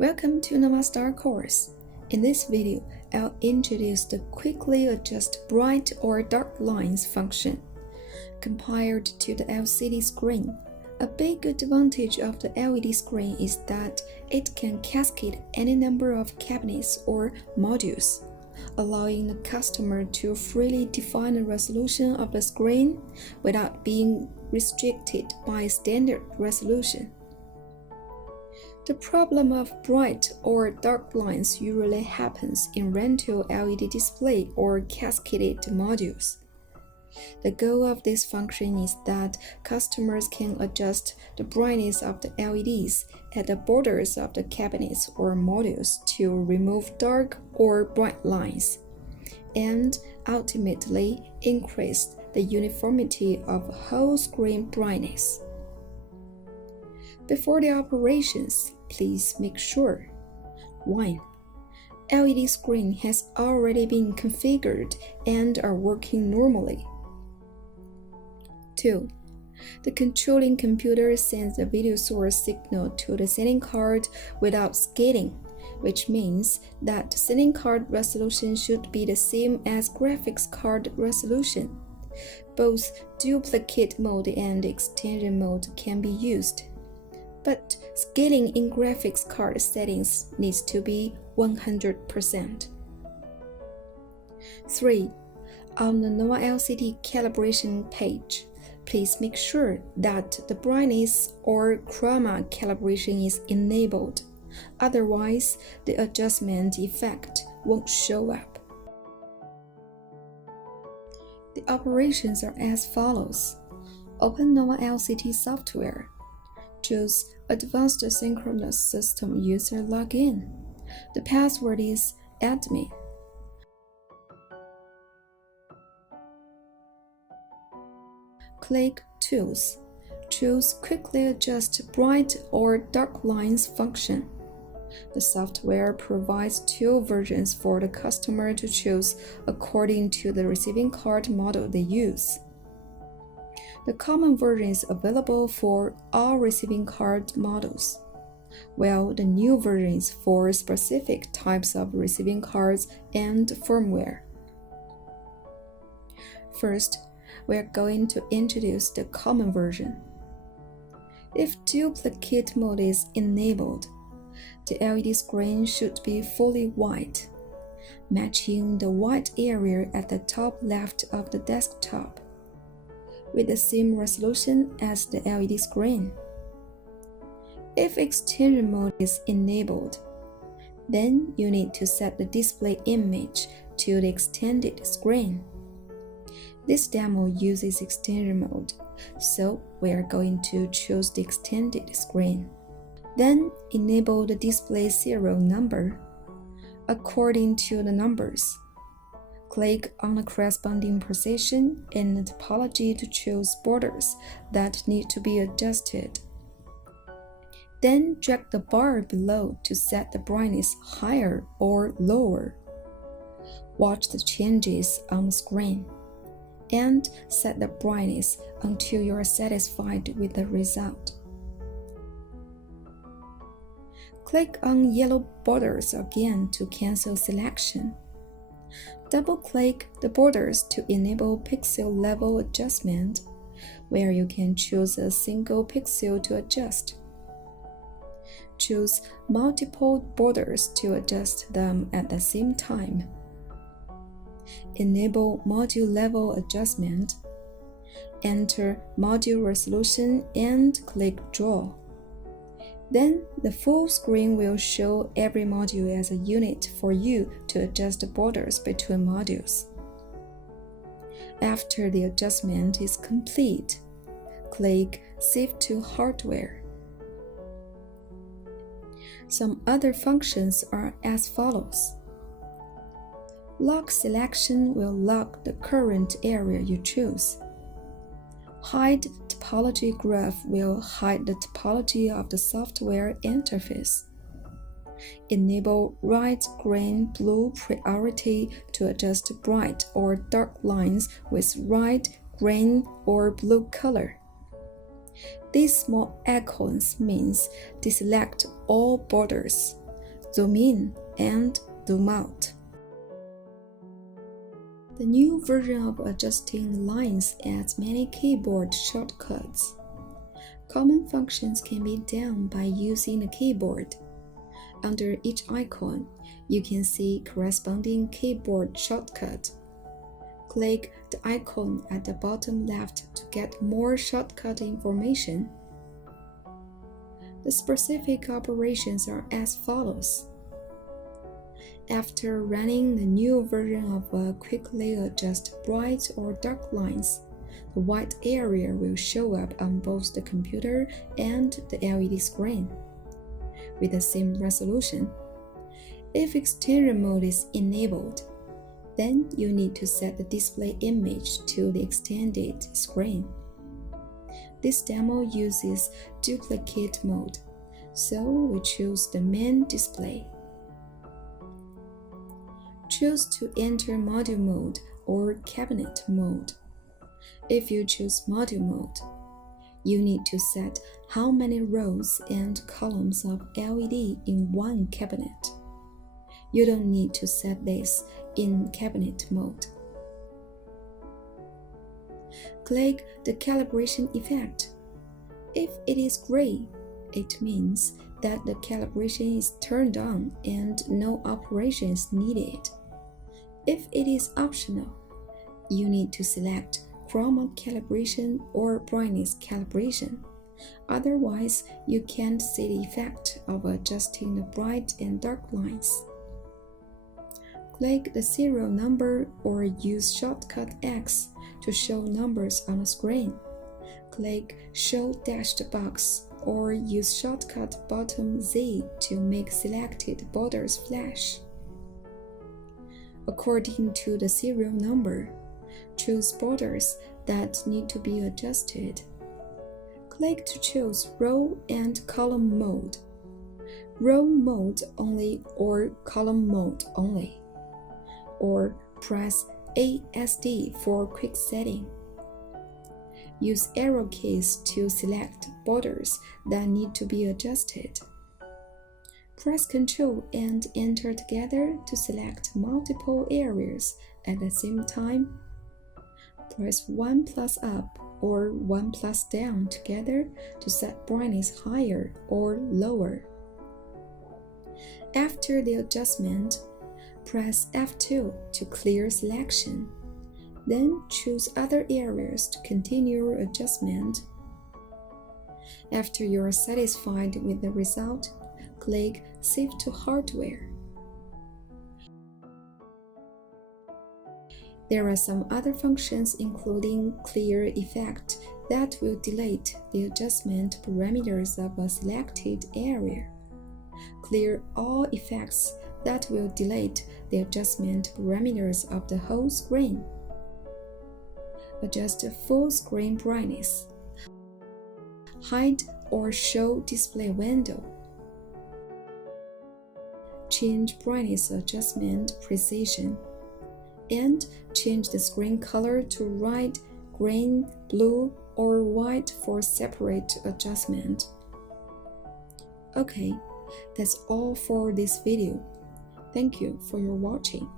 Welcome to Namastar course. In this video, I'll introduce the quickly adjust bright or dark lines function. Compared to the LCD screen, a big advantage of the LED screen is that it can cascade any number of cabinets or modules, allowing the customer to freely define the resolution of the screen without being restricted by standard resolution. The problem of bright or dark lines usually happens in rental LED display or cascaded modules. The goal of this function is that customers can adjust the brightness of the LEDs at the borders of the cabinets or modules to remove dark or bright lines, and ultimately increase the uniformity of whole screen brightness. Before the operations, please make sure 1. LED screen has already been configured and are working normally. 2. The controlling computer sends the video source signal to the setting card without scaling, which means that the setting card resolution should be the same as graphics card resolution. Both duplicate mode and extension mode can be used, but scaling in graphics card settings needs to be 100%. 3. On the Nova LCD calibration page, please make sure that the brightness or chroma calibration is enabled. Otherwise, the adjustment effect won't show up. The operations are as follows. Open Nova LCD software. Choose Advanced Synchronous System User Login. The password is admin. Click Tools. Choose Quickly Adjust Bright or Dark Lines function. The software provides 2 versions for the customer to choose according to the receiving card model they use. The common version is available for all receiving card models, while the new version is for specific types of receiving cards and firmware. First, we are going to introduce the common version. If duplicate mode is enabled, the LED screen should be fully white, matching the white area at the top left of the desktop, with the same resolution as the LED screen. If extension mode is enabled, then you need to set the display image to the extended screen. This demo uses extension mode, so we are going to choose the extended screen. Then enable the display serial number according to the numbers. Click on the corresponding position in the topology to choose borders that need to be adjusted. Then drag the bar below to set the brightness higher or lower. Watch the changes on the screen, and set the brightness until you are satisfied with the result. Click on yellow borders again to cancel selection. Double-click the borders to enable pixel level adjustment, where you can choose a single pixel to adjust. Choose multiple borders to adjust them at the same time. Enable module level adjustment. Enter module resolution and click Draw. Then the full screen will show every module as a unit for you to adjust the borders between modules. After the adjustment is complete, click Save to Hardware. Some other functions are as follows. Lock selection will lock the current area you choose. Hide topology graph will hide the topology of the software interface. Enable red, green, blue priority to adjust bright or dark lines with red, green, or blue color. These small icons means deselect all borders, zoom in, and zoom out. The new version of adjusting lines adds many keyboard shortcuts. Common functions can be done by using the keyboard. Under each icon, you can see corresponding keyboard shortcut. Click the icon at the bottom left to get more shortcut information. The specific operations are as follows. After running the new version of quickly adjust bright or dark lines, the white area will show up on both the computer and the LED screen with the same resolution. If extended mode is enabled, then you need to set the display image to the extended screen. This demo uses duplicate mode, so we choose the main display. Choose to enter module mode or cabinet mode. If you choose module mode, you need to set how many rows and columns of LED in one cabinet. You don't need to set this in cabinet mode. Click the calibration effect. If it is gray, it means that the calibration is turned on and no operation is needed. If it is optional, you need to select chroma calibration or brightness calibration. Otherwise, you can't see the effect of adjusting the bright and dark lines. Click the serial number or use shortcut X to show numbers on the screen. Click Show dashed box or use shortcut bottom Z to make selected borders flash. According to the serial number, choose borders that need to be adjusted. Click to choose row and column mode, row mode only or column mode only, or press ASD for quick setting. Use arrow keys to select borders that need to be adjusted. Press Ctrl and Enter together to select multiple areas at the same time. Press 1 plus up or 1 plus down together to set brightness higher or lower. After the adjustment, press F2 to clear selection. Then choose other areas to continue adjustment. After you are satisfied with the result, click Save to Hardware. There are some other functions including Clear Effect that will delete the adjustment parameters of a selected area. Clear All Effects that will delete the adjustment parameters of the whole screen. Adjust full screen brightness. Hide or show display window. Change brightness adjustment precision. And change the screen color to red, green, blue, or white for separate adjustment. Okay, that's all for this video. Thank you for your watching.